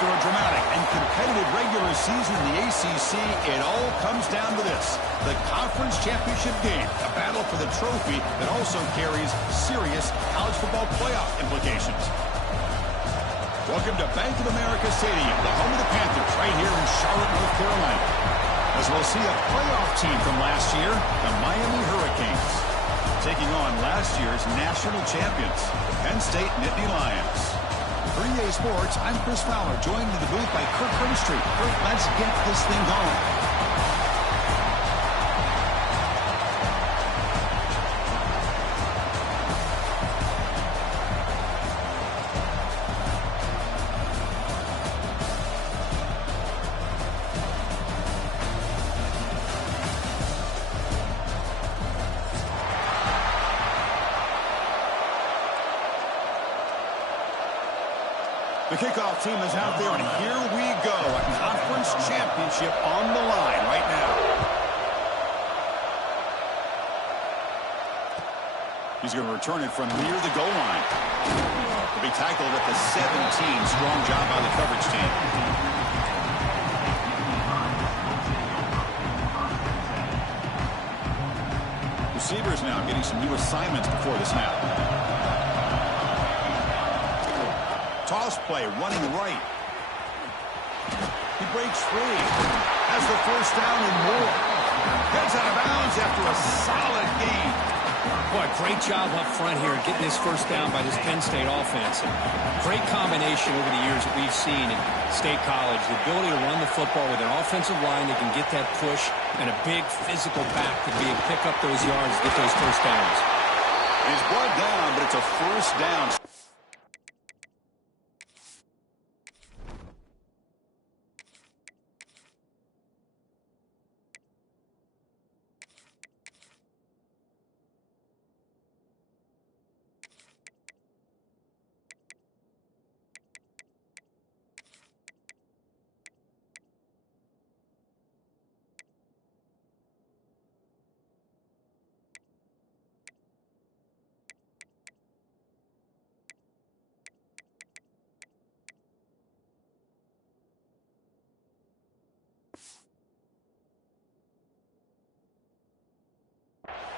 After a dramatic and competitive regular season in the ACC, it all comes down to this: the conference championship game, a battle for the trophy that also carries serious college football playoff implications. Welcome to Bank of America Stadium, the home of the Panthers, right here in Charlotte, North Carolina. As we'll see a playoff team from last year, the Miami Hurricanes, taking on last year's national champions, the Penn State Nittany Lions. For EA Sports, I'm Chris Fowler, joined in the booth by Kirk Herbstreit. Kirk, let's get this thing going. The kickoff team is out there, and here we go. A conference championship on the line right now. He's going to return it from near the goal line. He'll be tackled at the 17. Strong job by the coverage team. Receivers now getting some new assignments before the snap. Toss play, running right. He breaks free. Has the first down and more. Heads out of bounds after a solid gain. Boy, great job up front here getting this first down by this Penn State offense. Great combination over the years that we've seen in State College. The ability to run the football with an offensive line that can get that push and a big physical back to be able to pick up those yards and get those first downs. He's brought down, but it's a first down.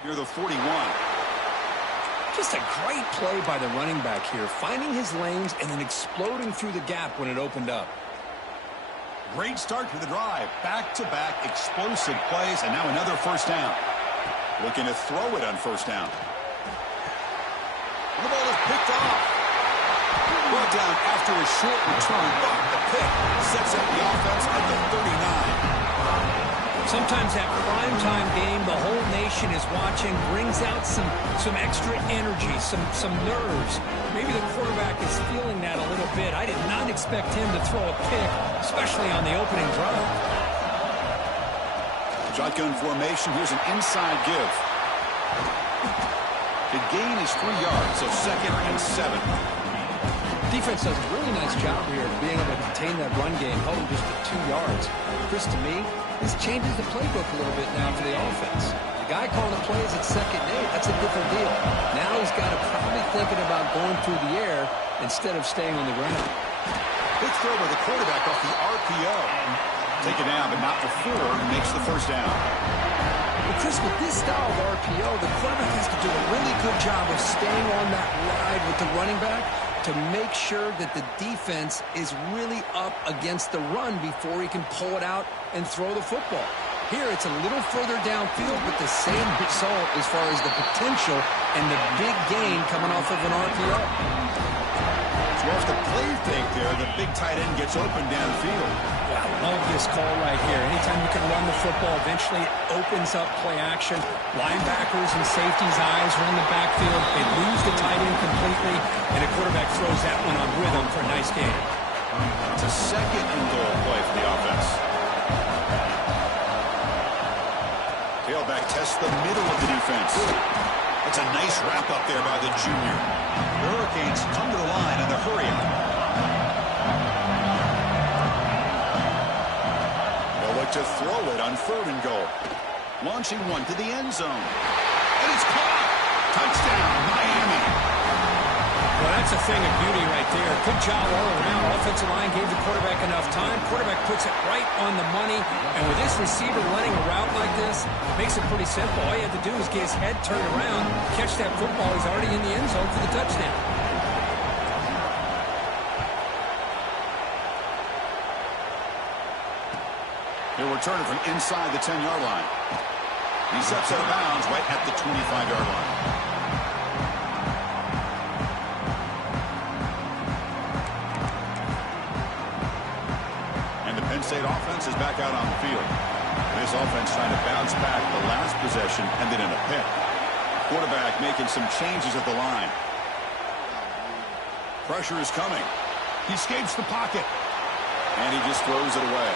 Near the 41. Just a great play by the running back here, finding his lanes and then exploding through the gap when it opened up. Great start to the drive. Back-to-back explosive plays, and now another first down. Looking to throw it on first down. And the ball is picked off. Brought down after a short return, but the pick sets up the offense at the 39. Sometimes that primetime game, the whole nation is watching, brings out some extra energy, some nerves. Maybe the quarterback is feeling that a little bit. I did not expect him to throw a pick, especially on the opening drive. Shotgun formation. Here's an inside give. The gain is 3 yards, so 2nd and 7. Defense does a really nice job here of being able to contain that run game, held him just to 2 yards. Chris, to me, this changes the playbook a little bit now for the offense. The guy calling the plays at 2nd and 8, that's a different deal. Now he's got to probably thinking about going through the air instead of staying on the ground. Big throw by the quarterback off the RPO. Take it down, but not before he makes the first down. Well, Chris, with this style of RPO, the quarterback has to do a really good job of staying on that ride with the running back to make sure that the defense is really up against the run before he can pull it out and throw the football. Here, it's a little further downfield, but the same result as far as the potential and the big gain coming off of an RPO. So off the play fake there, the big tight end gets open downfield. I love this call right here. Anytime you can run the football, eventually it opens up play action. Linebackers and safeties' eyes are in the backfield. They lose the tight end completely, and the quarterback throws that one on rhythm for a nice gain. It's a 2nd and goal play for the offense. Tailback tests the middle of the defense. That's a nice wrap up there by the junior. The Hurricanes come to the line in the hurry up. They'll look to throw it on 3rd and goal. Launching one to the end zone. And it's caught. Touchdown, Miami. Well, That's a thing of beauty right there. Good job all around. Offensive line gave the quarterback enough time. Quarterback puts it right on the money. And with this receiver running a route like this, it makes it pretty simple. All you have to do is get his head turned around, catch that football. He's already in the end zone for the touchdown. He'll return it from inside the 10-yard line. He steps out of bounds right at the 25-yard line. And the Penn State offense is back out on the field. This offense trying to bounce back the last possession, ended in a pick. Quarterback making some changes at the line. Pressure is coming. He escapes the pocket. And he just throws it away.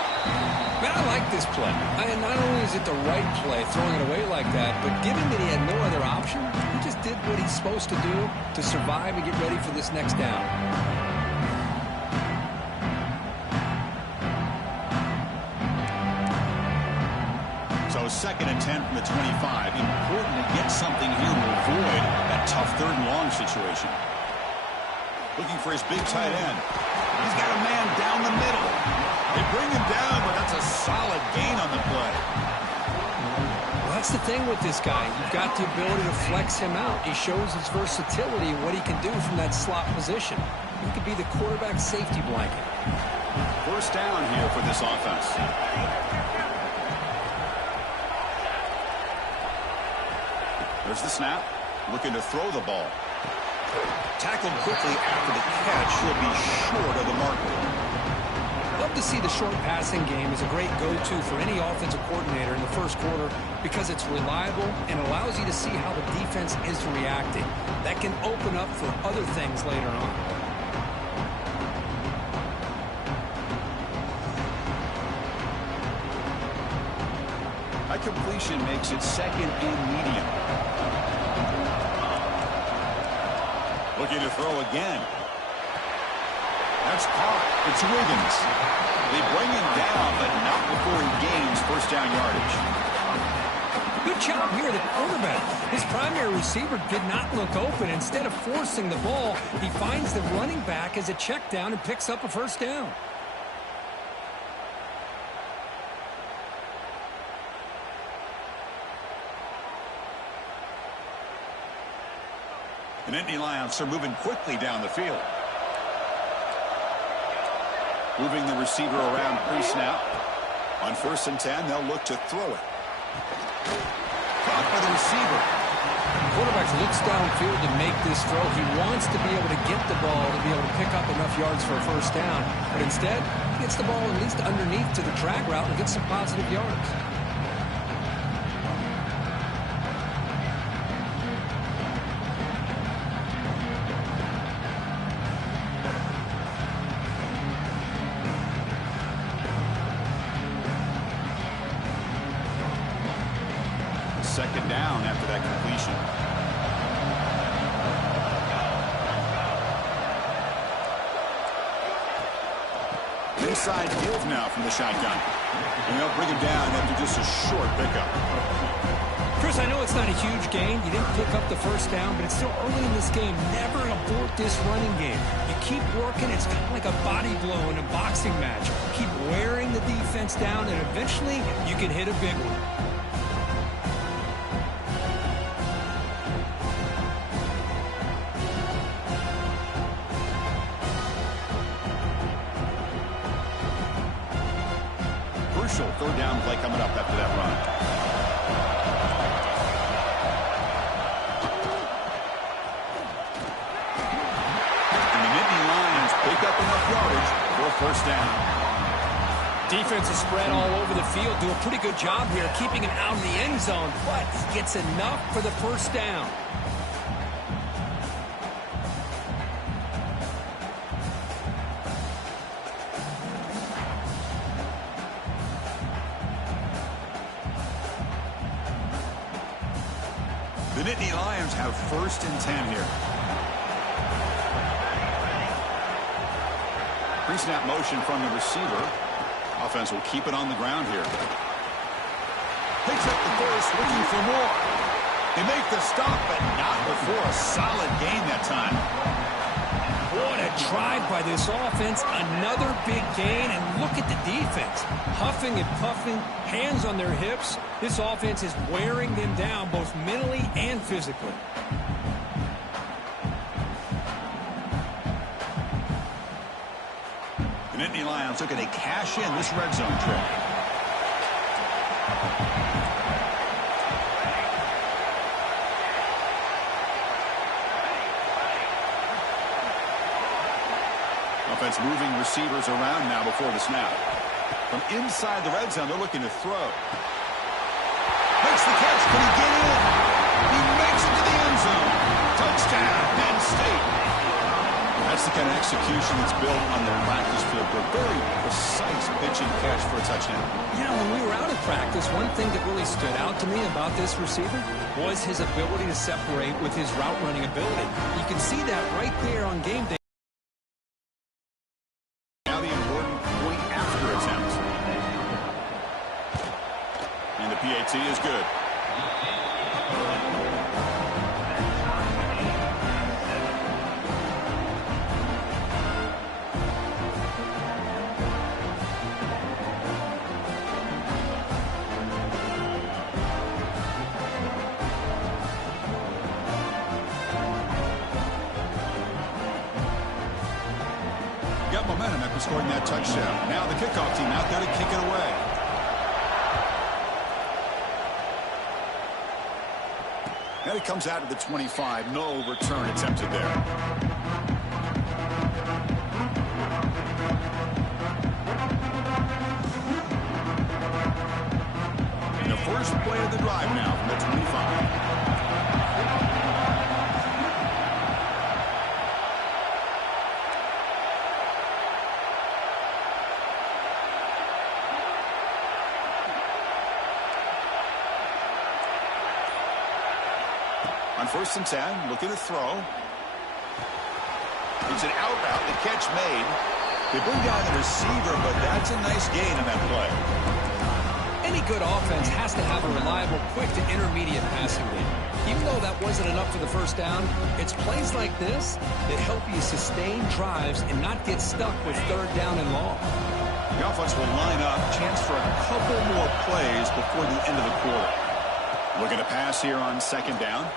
Man, I like this play. Not only is it the right play, throwing it away like that, but given that he had no other option, he just did what he's supposed to do to survive and get ready for this next down. So 2nd and 10 from the 25. Important to get something here to avoid that tough 3rd and long situation. Looking for his big tight end. He's got a man down the middle. They bring him down, but that's a solid gain on the play. Well, that's the thing with this guy. You've got the ability to flex him out. He shows his versatility and what he can do from that slot position. He could be the quarterback safety blanket. 1st down here for this offense. There's the snap. Looking to throw the ball. Tackled quickly after the catch. Should be short of the marker. Love to see the short passing game as a great go-to for any offensive coordinator in the 1st quarter because it's reliable and allows you to see how the defense is reacting. That can open up for other things later on. That completion makes it 2nd and medium. Looking to throw again. That's caught. It's Wiggins. They bring him down, but not before he gains 1st down yardage. Good job here, the quarterback. His primary receiver did not look open. Instead of forcing the ball, he finds the running back as a check down and picks up a 1st down. The Nittany Lions are moving quickly down the field. Moving the receiver around pre-snap. On 1st and 10, they'll look to throw it. Caught by the receiver. The quarterback looks downfield to make this throw. He wants to be able to get the ball to be able to pick up enough yards for a 1st down. But instead, he gets the ball at least underneath to the drag route and gets some positive yards. Second down after that completion. Inside field now from the shotgun. And they'll bring him down after just a short pickup. Chris, I know it's not a huge gain. You didn't pick up the 1st down, but it's still early in this game. Never abort this running game. You keep working. It's kind of like a body blow in a boxing match. Keep wearing the defense down, and eventually you can hit a big one. Crucial 3rd down play coming up after that run. And the Nittany Lions pick up enough yardage for a 1st down. Defense is spread all over the field. Do a pretty good job here keeping him out of the end zone, but he gets enough for the 1st down. The Nittany Lions have 1st and 10 here. Pre-snap motion from the receiver. Offense will keep it on the ground here. Picks up the 1st, looking for more. They make the stop, but not before a solid gain that time. drive by this offense, another big gain, and look at the defense. Huffing and puffing, hands on their hips. This offense is wearing them down both mentally and physically. The Nittany Lions looking to cash in this red zone trip. Offense moving receivers around now before the snap. From inside the red zone, they're looking to throw. Makes the catch. Can he get in? He makes it to the end zone. Touchdown, Penn State. That's the kind of execution that's built on the practice field. A very precise pitch and catch for a touchdown. Yeah, when we were out of practice, one thing that really stood out to me about this receiver was his ability to separate with his route running ability. You can see that right there on game day. Now the important point after attempt. And the PAT is good. Got momentum after scoring that touchdown. Now the kickoff team out there to kick it away. And it comes out to the 25. No return attempted there. And the first play of the drive now from the 25. On 1st and 10, looking to throw. It's an out route, the catch made. They bring down the receiver, but that's a nice gain on that play. Any good offense has to have a reliable, quick to intermediate passing game. Even though that wasn't enough for the first down, it's plays like this that help you sustain drives and not get stuck with 3rd down and long. The offense will line up, chance for a couple more plays before the end of the quarter. Looking to pass here on 2nd down.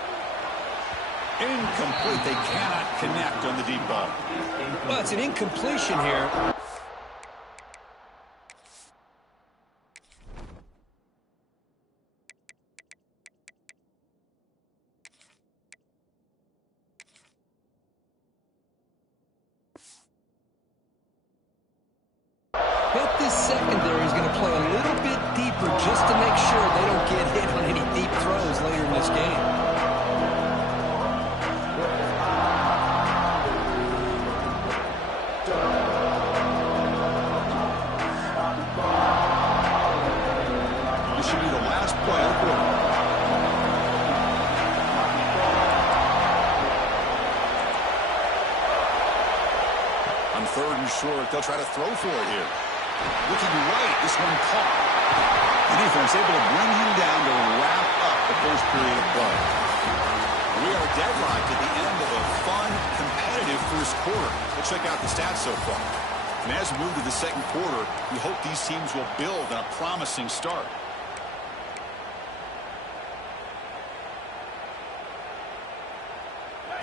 Incomplete. They cannot connect on the deep ball. Well, it's an incompletion here. Bet this secondary is going to play a little bit deeper just to make sure they don't get hit on any deep throws later in this game. On 3rd and short, they'll try to throw for it here. Looking right, this one caught. The defense able to bring him down to wrap up the first period of play. We are deadlocked at the end of a fun, competitive first quarter. Let's check out the stats so far. And as we move to the 2nd quarter, we hope these teams will build on a promising start.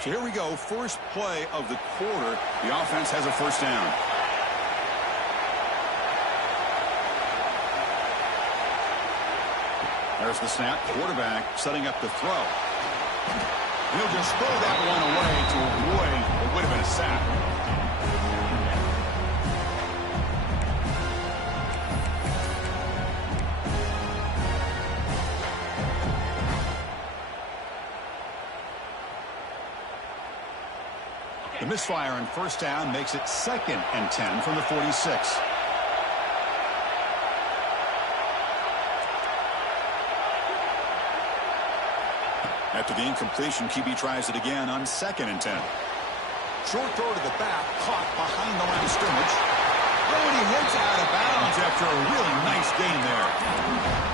So here we go, first play of the quarter. The offense has a 1st down. There's the snap. Quarterback setting up the throw. And he'll just throw that one away to avoid what would have been a sack. The misfire on 1st down makes it 2nd and 10 from the 46. After the incompletion, QB tries it again on 2nd and 10. Short throw to the back, caught behind the line of scrimmage. Oh, and he heads out of bounds after a really nice gain there.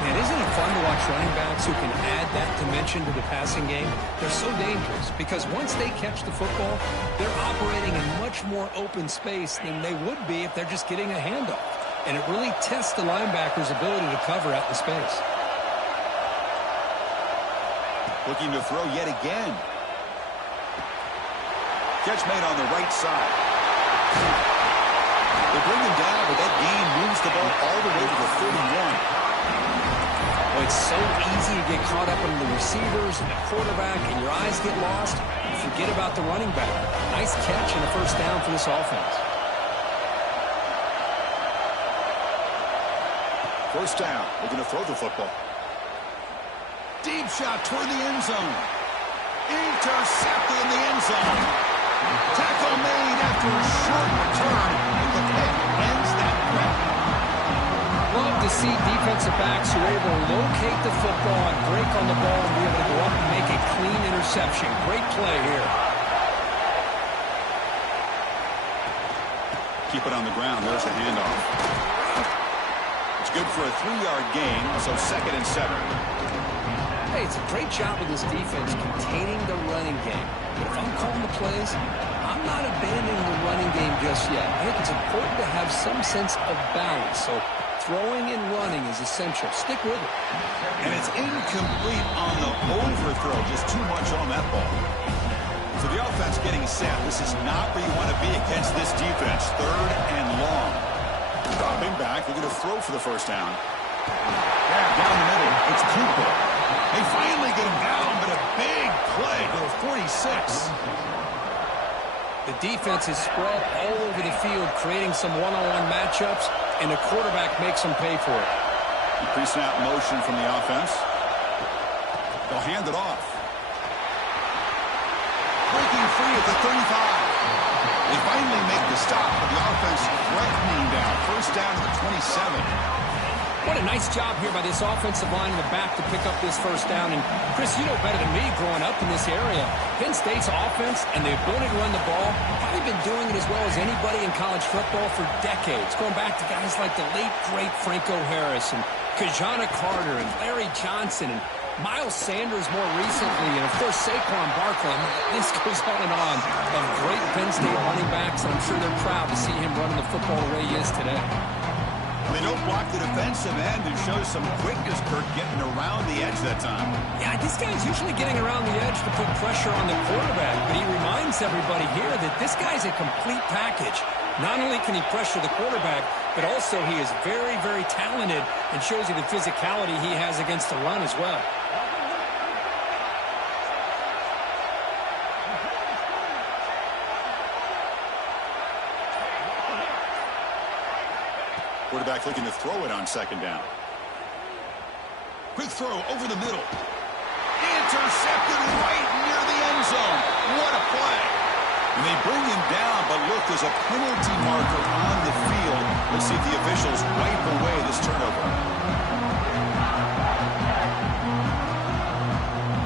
Man, isn't it fun to watch running backs who can add that dimension to the passing game? They're so dangerous because once they catch the football, they're operating in much more open space than they would be if they're just getting a handoff. And it really tests the linebacker's ability to cover out the space. Looking to throw yet again. Catch made on the right side. They bring him down, but that gain moves the ball all the way to the 31. Well, it's so easy to get caught up in the receivers and the quarterback, and your eyes get lost. You forget about the running back. Nice catch and a first down for this offense. First down. They're going to throw the football. Deep shot toward the end zone. Intercepted in the end zone. Tackle made after a short return. The pick ends that threat. Love to see defensive backs who are able to locate the football and break on the ball and be able to go up and make a clean interception. Great play here. Keep it on the ground. There's the handoff. It's good for a 3-yard gain, so 2nd and 7. Hey, it's a great job of this defense containing the running game. But if I'm calling the plays, I'm not abandoning the running game just yet. I think it's important to have some sense of balance. So throwing and running is essential. Stick with it. And it's incomplete on the overthrow. Just too much on that ball. So the offense getting set. This is not where you want to be against this defense. 3rd and long. Dropping back. They're going to throw for the first down. Yeah, down the middle. It's Cooper. They finally get him down, but a big play to the 46. The defense is spread all over the field, creating some one-on-one matchups, and the quarterback makes them pay for it. Pre-snap motion from the offense. They'll hand it off. Breaking free at the 35. They finally make the stop, but the offense threatening down. First down to the 27. What a nice job here by this offensive line in the back to pick up this first down. And, Chris, you know better than me growing up in this area. Penn State's offense and the ability to run the ball, probably been doing it as well as anybody in college football for decades, going back to guys like the late, great Franco Harris and Kajana Carter and Larry Johnson and Miles Sanders more recently, and, of course, Saquon Barkley. This goes on and on of great Penn State running backs, and I'm sure they're proud to see him running the football the way he is today. They don't block the defensive end and show some quickness, Kirk, getting around the edge that time. Yeah, this guy's usually getting around the edge to put pressure on the quarterback, but he reminds everybody here that this guy's a complete package. Not only can he pressure the quarterback, but also he is very, very talented and shows you the physicality he has against the run as well. Quarterback looking to throw it on 2nd down. Quick throw over the middle. Intercepted right near the end zone. What a play. And they bring him down, but look, there's a penalty marker on the field. Let's see if the officials wipe away this turnover.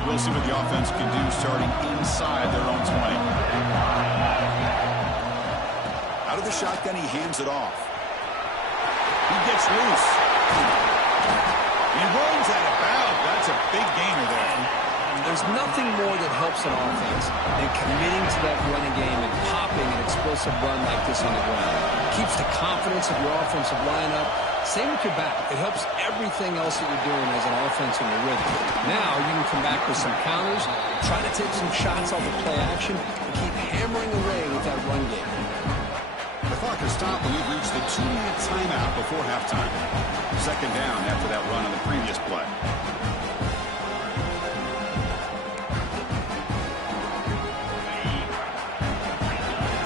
We'll see what the offense can do starting inside their own 20. Out of the shotgun, he hands it off. He gets loose. He runs out of bounds. That's a big gainer there. There's nothing more that helps an offense than committing to that running game and popping an explosive run like this on the ground. It keeps the confidence of your offensive lineup. Same with your back. It helps everything else that you're doing as an offense in your rhythm. Now you can come back with some counters, try to take some shots off of play action, and keep hammering away with that run game. The clock has stopped, and we've reached the 2-minute timeout before halftime. 2nd down after that run on the previous play.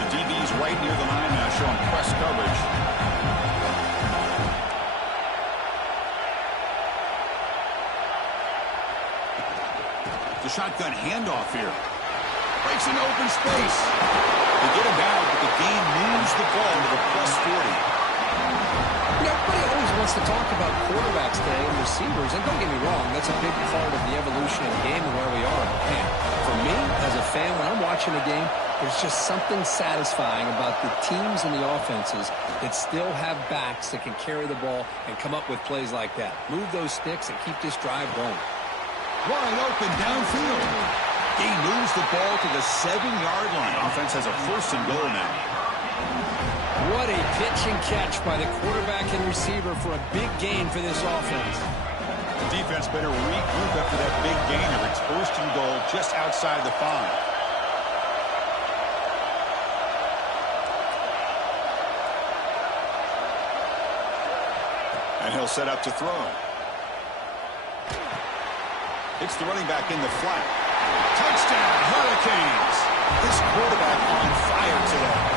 The DB's right near the line now, showing press coverage. The shotgun handoff here. Breaks into open space. They get him down, but the game moves the ball to the +40. Everybody always wants chance to talk about quarterbacks today and receivers. And don't get me wrong, that's a big part of the evolution of the game and where we are. Man, for me, as a fan, when I'm watching a game, there's just something satisfying about the teams and the offenses that still have backs that can carry the ball and come up with plays like that. Move those sticks and keep this drive going. Wide open downfield. He moves the ball to the 7-yard line. Offense has a 1st and goal now. What a pitch and catch by the quarterback and receiver for a big gain for this offense. The defense better regroup after that big gainer. It's 1st and goal just outside the 5. And he'll set up to throw. It's the running back in the flat. Touchdown, Hurricanes. This quarterback on fire today.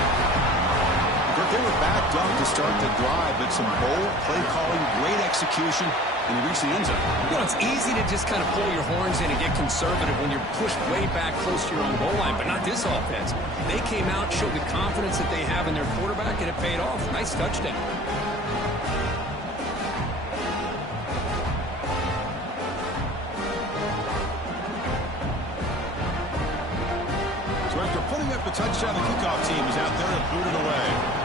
They were backed up to start the drive, but some bold play calling, great execution, and they reached the end zone. You know, it's easy to just kind of pull your horns in and get conservative when you're pushed way back close to your own goal line, but not this offense. They came out, showed the confidence that they have in their quarterback, and it paid off. Nice touchdown. So after putting up a touchdown, the kickoff team is out there to boot it away.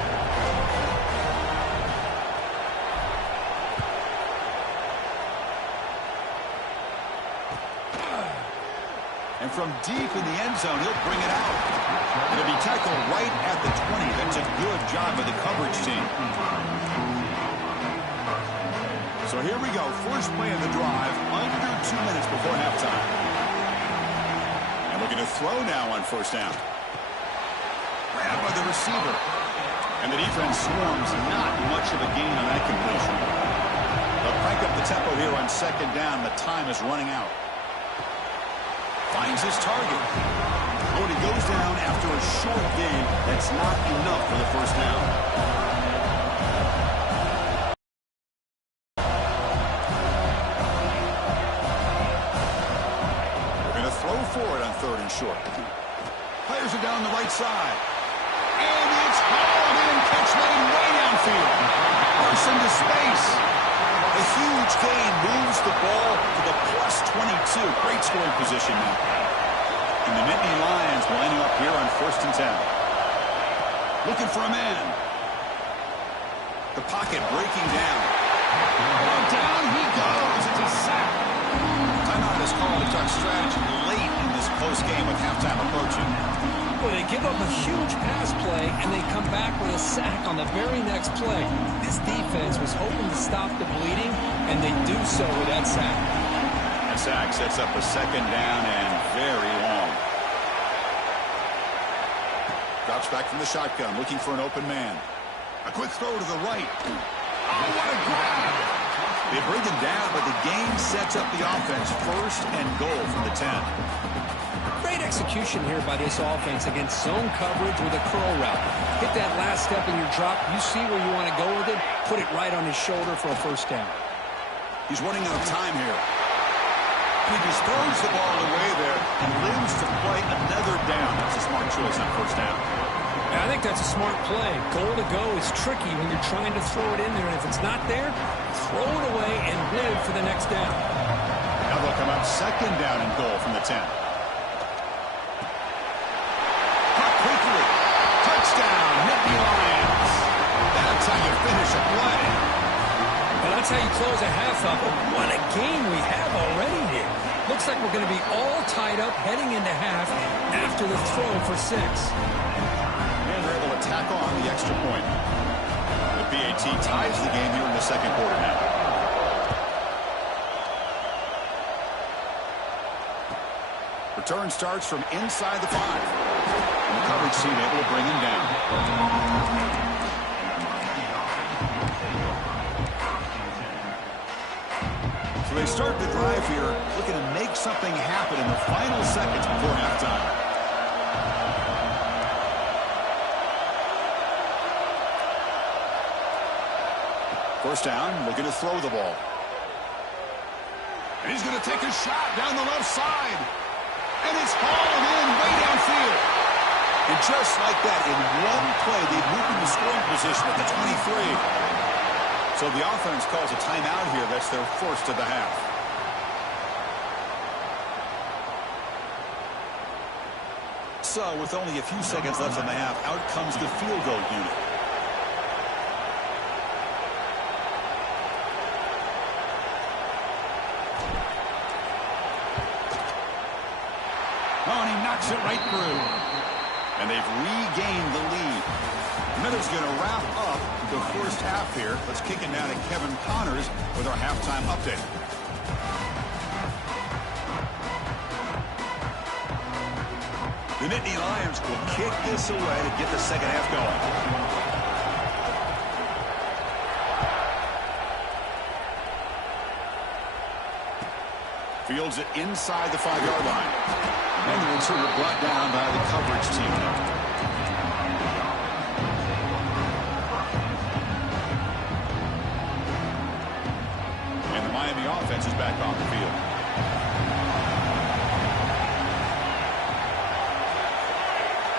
And from deep in the end zone, he'll bring it out. It'll be tackled right at the 20. That's a good job of the coverage team. So here we go. First play of the drive, under 2 minutes before halftime. And looking to throw now on 1st down. Grabbed by the receiver. And the defense swarms. Not much of a gain on that completion. They'll crank up the tempo here on 2nd down. The time is running out. Finds his target. When he goes down after a short gain, that's not enough for the 1st down. We're going to throw for it on 3rd and short. Players are down the right side. And it's hauled in. Catch lane way downfield. Bursts into space. A huge gain moves the ball to the +22. Great scoring position now. And the Nittany Lions lining up here on 1st and 10. Looking for a man. The pocket breaking down. And down he goes. It's a sack. Timeout is called to talk strategy late in this close game with halftime approaching. Well, they give up a huge pass play, and they come back with a sack on the very next play. This defense was hoping to stop the bleeding, and they do so with that sack. That sack sets up a 2nd down and very long. Drops back from the shotgun, looking for an open man. A quick throw to the right. Oh, what a grab! They bring him down, but the game sets up the offense. 1st and goal from the 10. Great execution here by this offense against zone coverage with a curl route. Hit that last step in your drop. You see where you want to go with it. Put it right on his shoulder for a 1st down. He's running out of time here. And he just throws the ball away there and lives to play another down. That's a smart choice on 1st down. I think that's a smart play. Goal to go is tricky when you're trying to throw it in there. And if it's not there, throw it away and live for the next down. Now they'll come up 2nd down and goal from the 10. Quickly. Touchdown, Nittany Lions. That's how you finish a play. Well, that's how you close a half up. What a game we have already here. Looks like we're going to be all tied up heading into half after the throw for 6. And they're able to tack on the extra point. The BAT ties the game here in the 2nd quarter now. Return starts from inside the 5. And the coverage team able to bring him down. So they start the drive here, looking to make something happen in the final seconds before halftime. First down, looking to throw the ball. And he's going to take a shot down the left side. And it's hauled in way downfield. And just like that, in one play, they moved into scoring position at the 23. So the offense calls a timeout here. That's their first of the half. So with only a few seconds left in the half, out comes the field goal unit. Oh, and he knocks it right through. And they've regained the lead. Miller's going to wrap up the first half here. Let's kick it now to Kevin Connors with our halftime update. The Nittany Lions will kick this away to get the second half going. Fields it inside the 5-yard line. And the intruder brought down by the coverage team. Offense is back on the field.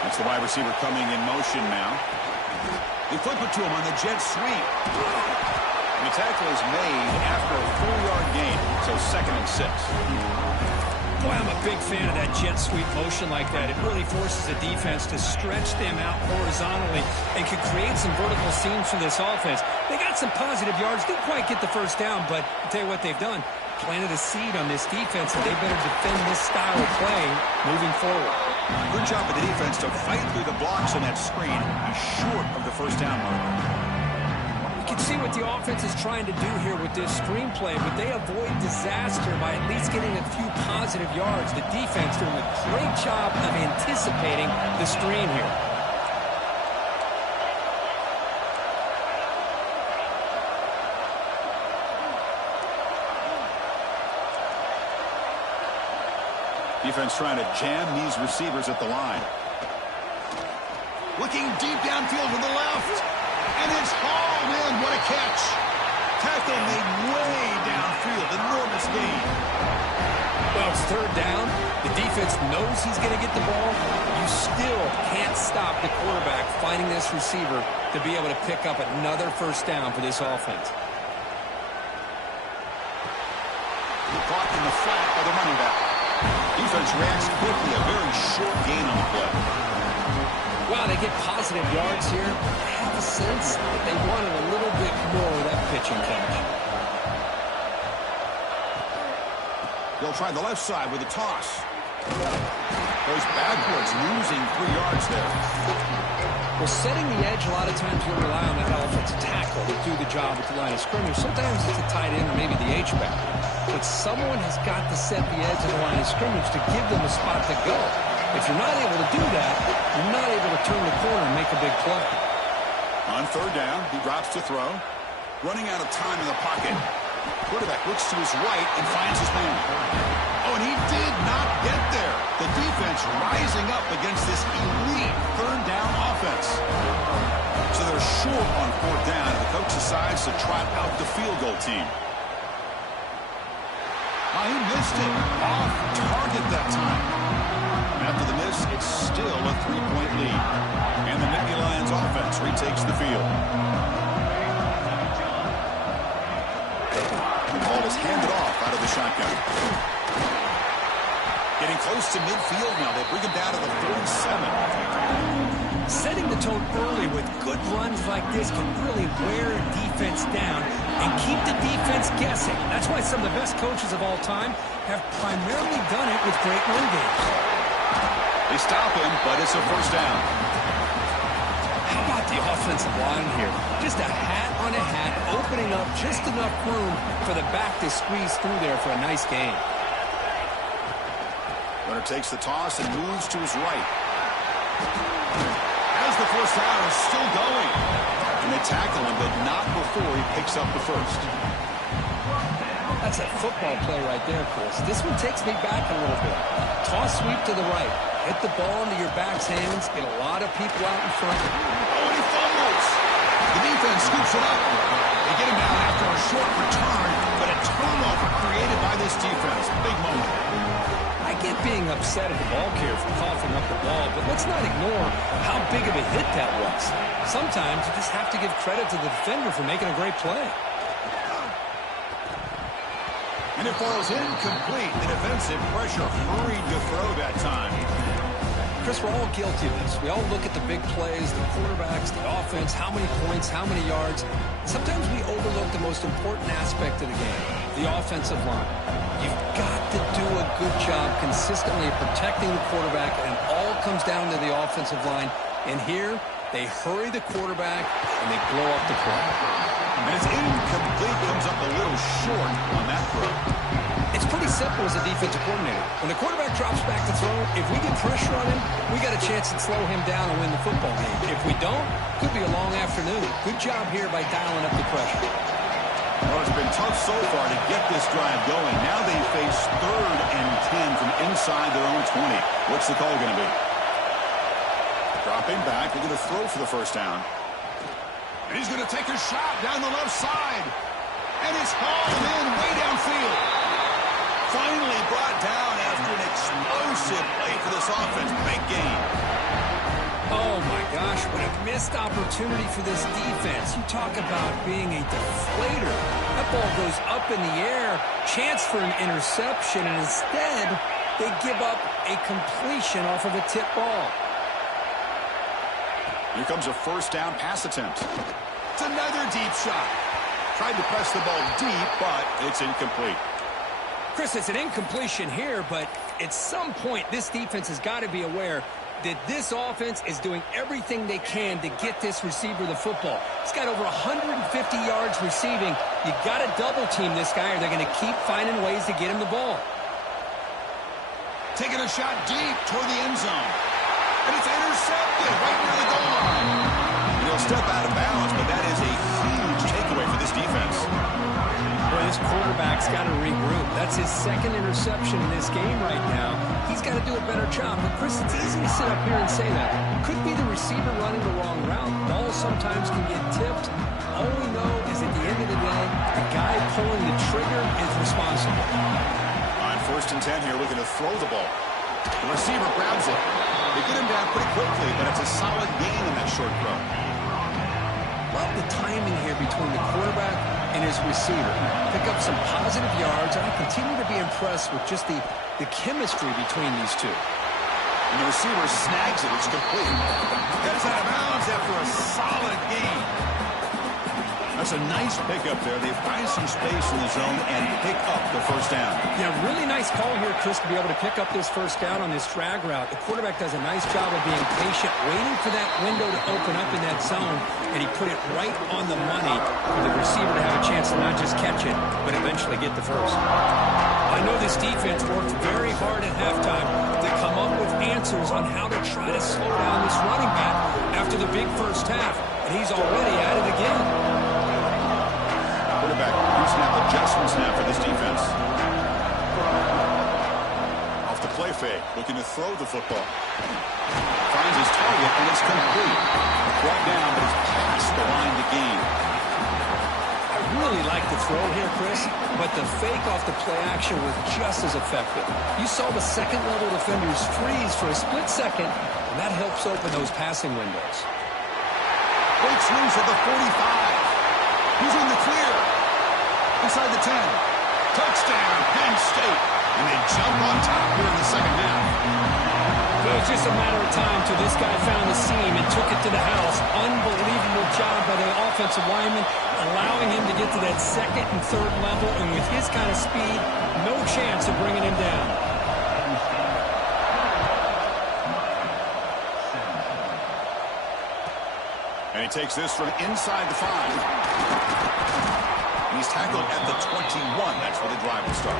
That's the wide receiver coming in motion now. They flip it to him on the jet sweep. And the tackle is made after a 4-yard gain, so 2nd and 6. Boy, I'm a big fan of that jet sweep motion like that. It really forces the defense to stretch them out horizontally and can create some vertical seams for this offense. They got some positive yards, didn't quite get the first down, but I'll tell you what they've done. Planted a seed on this defense, and they better defend this style of play moving forward. Good job of the defense to fight through the blocks on that screen. He's short of the first down mark. You can see what the offense is trying to do here with this screenplay, but they avoid disaster by at least getting a few positive yards. The defense doing a great job of anticipating the screen here. Defense trying to jam these receivers at the line. Looking deep downfield to the left. And it's hauled in. What a catch. Tackle made way downfield. Enormous gain. Well, it's 3rd down. The defense knows he's going to get the ball. You still can't stop the quarterback finding this receiver to be able to pick up another first down for this offense. Caught in the flat by the running back. Defense reacts quickly. A very short gain on the play. Wow, they get positive yards here. I have a sense that they wanted a little bit more of that pitching catch. They'll try the left side with a toss. Goes backwards, losing 3 yards there. Well, setting the edge, a lot of times you'll rely on that offensive tackle to do the job at the line of scrimmage. Sometimes it's a tight end or maybe the H-back. But someone has got to set the edge of the line of scrimmage to give them a spot to go. If you're not able to do that, you're not able to turn the corner and make a big play. On 3rd down, he drops to throw. Running out of time in the pocket. Quarterback looks to his right and finds his man. Oh, and he did not get there. The defense rising up against this elite 3rd down offense. So they're short on 4th down, and the coach decides to trot out the field goal team. Oh, he missed it. Off target that time. After the miss, it's still a 3-point lead. And the Nittany Lions offense retakes the field. The ball is handed off out of the shotgun. Getting close to midfield now. They bring him down to the 47. Setting the tone early with good runs like this can really wear a defense down and keep the defense guessing. That's why some of the best coaches of all time have primarily done it with great run games. They stop him, but it's a first down. How about the offensive line here? Just a hat on a hat, opening up just enough room for the back to squeeze through there for a nice gain. Runner takes the toss and moves to his right. As the first down is still going. And they tackle him, but not before he picks up the first. That's a football play right there, Chris. This one takes me back a little bit. Toss sweep to the right. Hit the ball into your back's hands. Get a lot of people out in front. Oh, and he fumbles. The defense scoops it up. They get him down after a short return, but a turnover created by this defense. Big moment. I get being upset at the ball carrier for coughing up the ball, but let's not ignore how big of a hit that was. Sometimes you just have to give credit to the defender for making a great play. And it falls incomplete. The defensive pressure hurried to throw that time. Chris, we're all guilty of this. We all look at the big plays, the quarterbacks, the offense, how many points, how many yards. Sometimes we overlook the most important aspect of the game, the offensive line. You've got to do a good job consistently protecting the quarterback, and it all comes down to the offensive line. And here, they hurry the quarterback, and they blow up the play. And it's incomplete, comes up a little short on that throw. It's pretty simple as a defensive coordinator. When the quarterback drops back to throw, if we get pressure on him, we got a chance to slow him down and win the football game. If we don't, could be a long afternoon. Good job here by dialing up the pressure. Well, it's been tough so far to get this drive going. Now they face 3rd and 10 from inside their own 20. What's the call going to be? Dropping back, they're going to throw for the first down. And he's going to take a shot down the left side. And it's hauled in way downfield. Finally brought down after an explosive play for this offense. Big game. Oh, my gosh, what a missed opportunity for this defense. You talk about being a deflator. That ball goes up in the air, chance for an interception, and instead they give up a completion off of a tip ball. Here comes a first down pass attempt. It's another deep shot. Tried to press the ball deep, but it's incomplete. Chris, it's an incompletion here, but at some point this defense has got to be aware that this offense is doing everything they can to get this receiver the football. He's got over 150 yards receiving. You got to double team this guy or they're going to keep finding ways to get him the ball. Taking a shot deep toward the end zone. And it's intercepted right near the goal line. He'll step out of bounds, but that is a huge takeaway for this defense. Boy, this quarterback's got to regroup. That's his 2nd interception in this game right now. He's got to do a better job. But, Chris, it's easy to sit up here and say that. Could be the receiver running the wrong route. Balls sometimes can get tipped. All we know is at the end of the day, the guy pulling the trigger is responsible. On 1st and 10 here, looking to throw the ball. The receiver grabs it. They get him down pretty quickly, but it's a solid gain in that short throw. Love the timing here between the quarterback and his receiver. Pick up some positive yards. I continue to be impressed with just the chemistry between these two. And the receiver snags it. It's complete. Gets out of bounds after a solid gain. That's a nice pickup there. They find some space in the zone and pick up the first down. Yeah, really nice call here, Chris, to be able to pick up this first down on this drag route. The quarterback does a nice job of being patient, waiting for that window to open up in that zone, and he put it right on the money for the receiver to have a chance to not just catch it, but eventually get the first. I know this defense worked very hard at halftime to come up with answers on how to try to slow down this running back after the big first half, and he's already at it again. Quarterback pre-snap adjustments now for this defense. Off the play fake, looking to throw the football. Finds his target, and it's complete. Brought down, but he's past the line to gain. I really like the throw here, Chris, but the fake off the play action was just as effective. You saw the second-level defenders freeze for a split second, and that helps open those passing windows. Breaks loose at the 45. He's in the clear. Inside the 10. Touchdown, Penn State. And they jump on top here in the second half. It was just a matter of time till this guy found the seam and took it to the house. Unbelievable job by the offensive lineman, allowing him to get to that 2nd and 3rd level. And with his kind of speed, no chance of bringing him down. And he takes this from inside the 5. He's tackled at the 21. That's where the drive will start.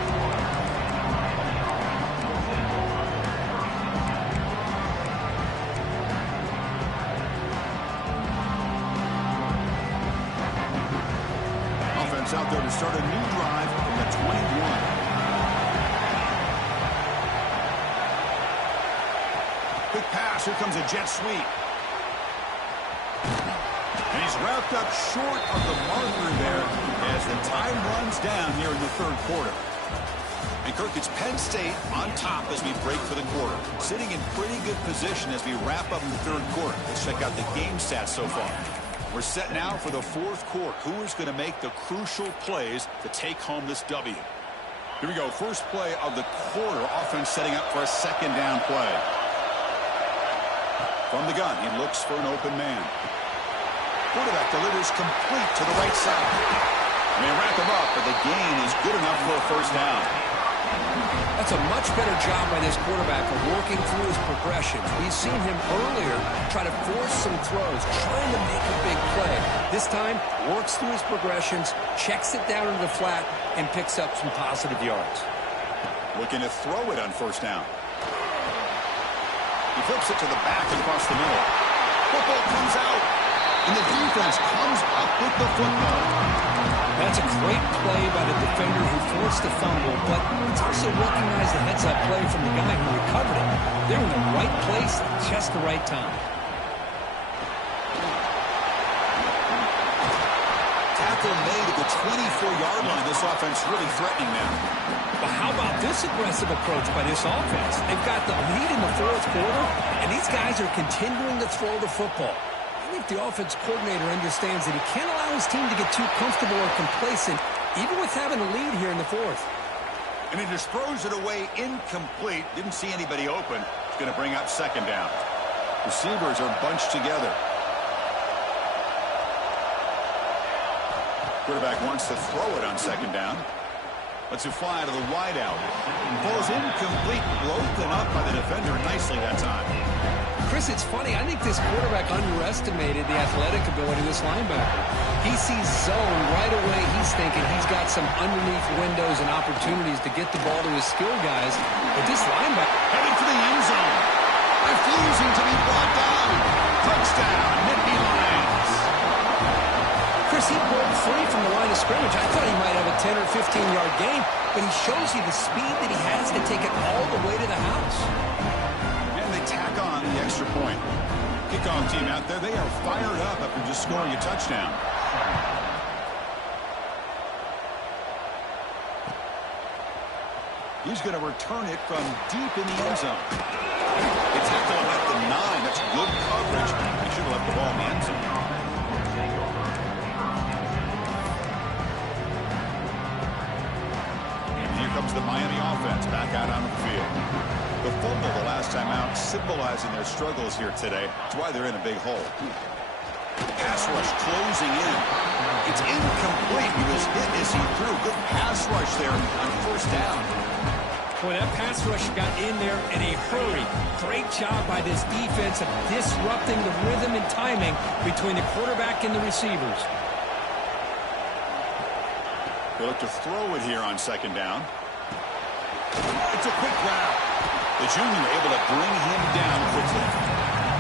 Offense out there to start a new drive from the 21. Quick pass. Here comes a jet sweep. And he's wrapped up short of the marker there as the time runs down here in the 3rd quarter. And Kirk, it's Penn State on top as we break for the quarter. Sitting in pretty good position as we wrap up in the 3rd quarter. Let's check out the game stats so far. We're set now for the 4th quarter. Who is going to make the crucial plays to take home this W? Here we go. First play of the quarter. Offense setting up for a second down play. From the gun, he looks for an open man. Quarterback delivers complete to the right side. And they wrap him up, but the gain is good enough for a first down. That's a much better job by this quarterback of working through his progressions. We've seen him earlier try to force some throws, trying to make a big play. This time, works through his progressions, checks it down into the flat, and picks up some positive yards. Looking to throw it on first down. He flips it to the back across the middle. Football comes out, and the defense comes up with the football. That's a great play by the defender who forced the fumble, but it's also recognized the heads-up play from the guy who recovered it. They're in the right place at just the right time. Tackle made at the 24-yard line. This offense really threatening now. But how about this aggressive approach by this offense? They've got the lead in the fourth quarter, and these guys are continuing to throw the football. I think the offense coordinator understands that he can't allow his team to get too comfortable or complacent, even with having a lead here in the fourth. And he just throws it away incomplete. Didn't see anybody open. It's going to bring up second down. Receivers are bunched together. Quarterback wants to throw it on second down. Lets it fly to the wideout. Ball's incomplete, broken up by the defender nicely that time. Chris, it's funny. I think this quarterback underestimated the athletic ability of this linebacker. He sees zone right away. He's thinking he's got some underneath windows and opportunities to get the ball to his skill guys. But this linebacker heading for the end zone. Refusing to be brought down. Touchdown, Nittany Lions. Chris, he broke free from the line of scrimmage. I thought he might have a 10 or 15-yard gain, but he shows you the speed that he has to take it all the way to the house. Tack on the extra point. Kickoff team out there, they are fired up after just scoring a touchdown. He's going to return it from deep in the end zone. They tackle him at the 9. That's good coverage. They should have left the ball in the end zone. And here comes the Miami offense back out on the field. The fumble the last time out, symbolizing their struggles here today. That's why they're in a big hole. Pass rush closing in. It's incomplete. He was hit as he threw. Good pass rush there on first down. Boy, that pass rush got in there in a hurry. Great job by this defense of disrupting the rhythm and timing between the quarterback and the receivers. They look to throw it here on second down. It's a quick grab. The junior able to bring him down quickly.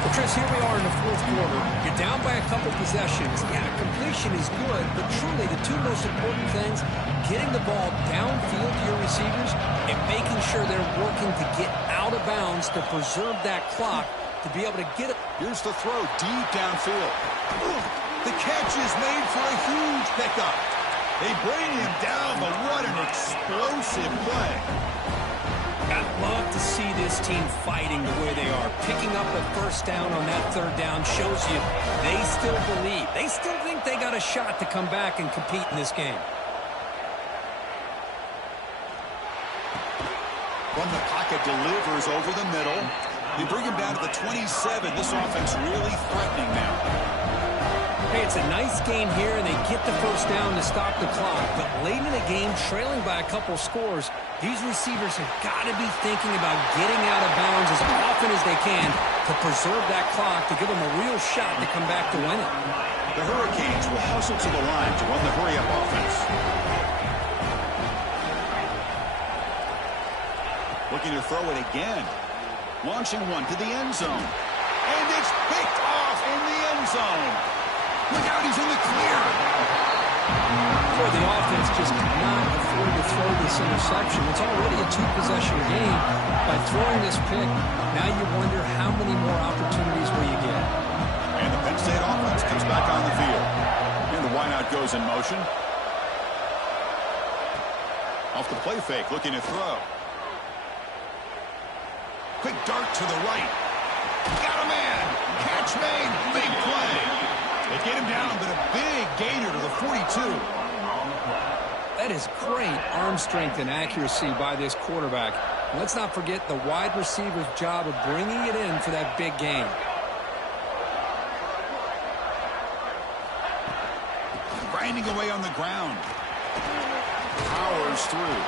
Well, Chris, here we are in the fourth quarter. You're down by a couple possessions. Yeah, completion is good, but truly the two most important things, getting the ball downfield to your receivers and making sure they're working to get out of bounds to preserve that clock to be able to get it. Here's the throw deep downfield. The catch is made for a huge pickup. They bring him down, but what an explosive play. I'd love to see this team fighting the way they are. Picking up a first down on that third down shows you they still believe. They still think they got a shot to come back and compete in this game. From the pocket, delivers over the middle. They bring him down to the 27. This offense really threatening now. Hey, it's a nice game here, and they get the first down to stop the clock. But late in the game, trailing by a couple scores, these receivers have got to be thinking about getting out of bounds as often as they can to preserve that clock, to give them a real shot to come back to win it. The Hurricanes will hustle to the line to run the hurry-up offense. Looking to throw it again. Launching one to the end zone. And it's picked off in the end zone. Look out, he's in the clear. Boy, the offense just cannot afford to throw this interception. It's already a two-possession game. By throwing this pick, now you wonder how many more opportunities will you get. And the Penn State offense comes back on the field. And the wideout goes in motion. Off the play fake, looking to throw. Quick dart to the right. Got a man. Catch made. Big play. They get him down, but a big gainer to the 42. That That is great arm strength and accuracy by this quarterback. Let's not forget the wide receiver's job of bringing it in for that big game. Grinding away on the ground. Powers through.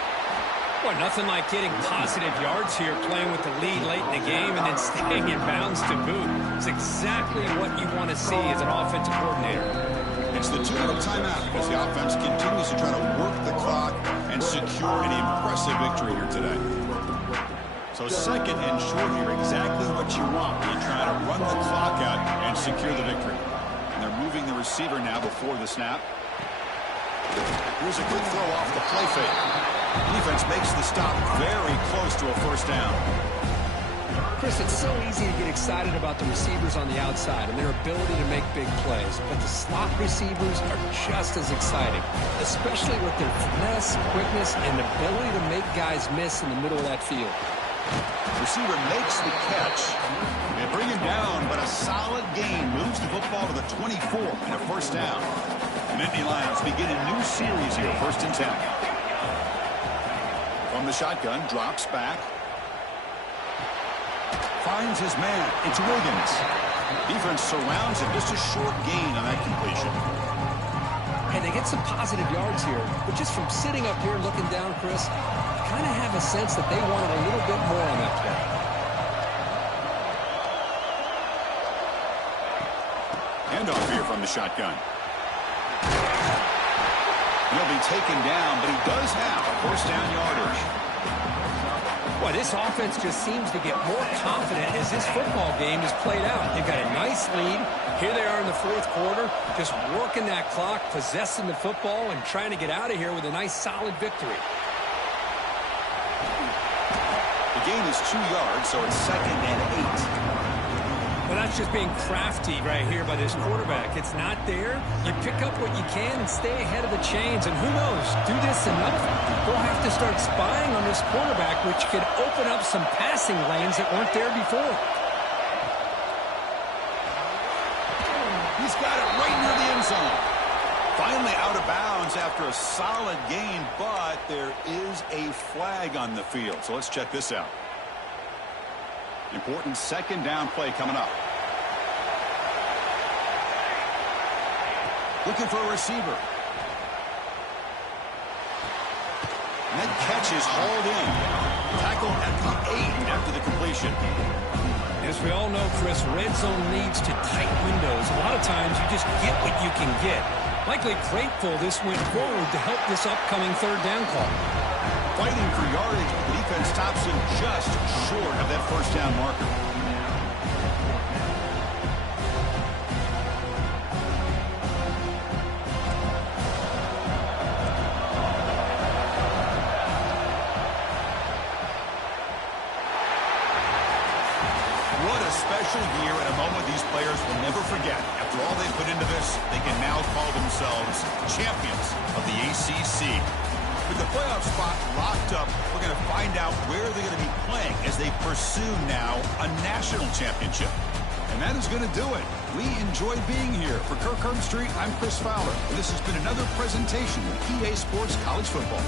Well, nothing like getting positive yards here, playing with the lead late in the game and then staying in bounds to boot. It's exactly what you want to see as an offensive coordinator. It's the 2-minute timeout as the offense continues to try to work the clock and secure an impressive victory here today. So second and short here, exactly what you want when you're trying to run the clock out and secure the victory. And they're moving the receiver now before the snap. Here's a quick throw off the play fake. Defense makes the stop very close to a first down. Chris, it's so easy to get excited about the receivers on the outside and their ability to make big plays, but the slot receivers are just as exciting, especially with their finesse, quickness, and ability to make guys miss in the middle of that field. Receiver makes the catch. They bring him down, but a solid gain moves the football to the 24 and a first down. Nittany Lions begin a new series here, 1st and 10. From the shotgun, drops back. Finds his man. It's Wiggins. Defense surrounds him. Just a short gain on that completion. And they get some positive yards here, but just from sitting up here looking down, Chris, you kind of have a sense that they wanted a little bit more on that play. Handoff here from the shotgun. He'll be taken down, but he does have a first down yardage. Boy, this offense just seems to get more confident as this football game is played out. They've got a nice lead. Here they are in the 4th quarter, just working that clock, possessing the football, and trying to get out of here with a nice, solid victory. The gain is 2 yards, so it's 2nd and 8. Well, that's just being crafty right here by this quarterback. It's not there. You pick up what you can and stay ahead of the chains. And who knows, do this enough, we'll have to start spying on this quarterback, which could open up some passing lanes that weren't there before. He's got it right near the end zone. Finally out of bounds after a solid gain, but there is a flag on the field. So let's check this out. Important 2nd down play coming up. Looking for a receiver. And that catch is hauled in. Tackled at the 8 after the completion. As we all know, Chris, red zone leads to tight windows. A lot of times you just get what you can get. Likely grateful this went forward to help this upcoming 3rd down call. Fighting for yardage, but the defense stops him just short of that first down marker. What a special year and a moment these players will never forget. After all they put into this, they can now call themselves champions of the ACC. With the playoff spot locked up, we're going to find out where they're going to be playing as they pursue now a national championship. And that is going to do it. We enjoyed being here. For Kirk Herbstreit, I'm Chris Fowler. And this has been another presentation of EA Sports College Football.